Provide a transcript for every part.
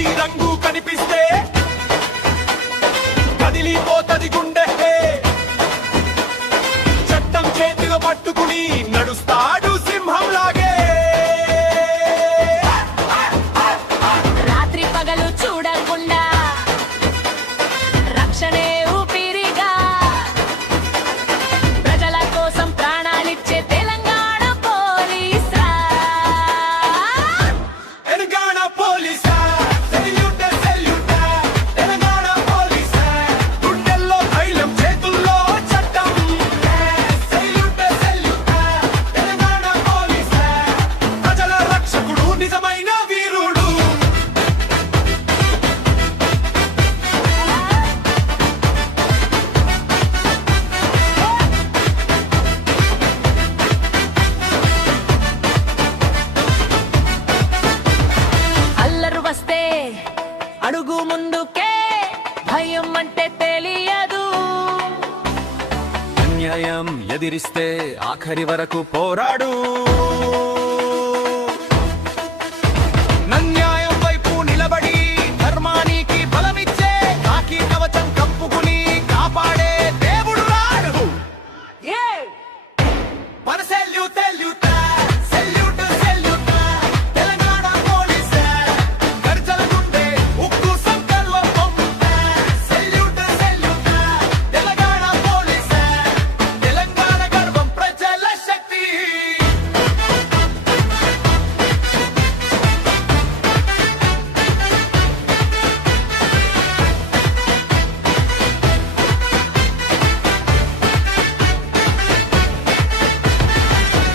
కాకి రంగు కనిపిస్తే కదిలిపోతది గుండె. చట్టం చేతిలో పట్టుకుని నడుస్తాడు సింహం లాగే. రాత్రి పగలు చూడకుండా రక్షణే ఊపిరిగా ప్రజల కోసం ప్రాణాలిచ్చే తెలంగాణ పోలీసా. తెలంగాణ పోలీసా సెల్యూట్ సెల్యూట్. తెలంగాణ పోలీసా గుండెల్లో ధైర్యం చేతుల్లో చట్టం. Salute salute. తెలంగాణ పోలీసా ప్రజల రక్షకుడు నిజమైన వీరుడు. అల్లరు వస్తే అడుగు ముందుకే, భయం అంటే తెలియదు. అన్యాయం ఎదిరిస్తే ఆఖరి వరకు పోరాడు. నన్యాయం వైపు నిలబడి ధర్మానికి బలమిచ్చే కాకి కవచం కప్పుకుని కాపాడే దేవుడు రాడు. మన salute salute. Salute salute. Telangana పోలీసే గర్జల గుండె ఉక్కు సంకల్పం. Salute salute. తెలంగాణ పోలీసే తెలంగాణ గర్వం ప్రజల శక్తి.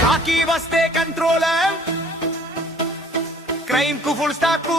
కాకి వస్తే కంట్రోలర్, క్రైమ్ కు ఫుల్ స్టాప్.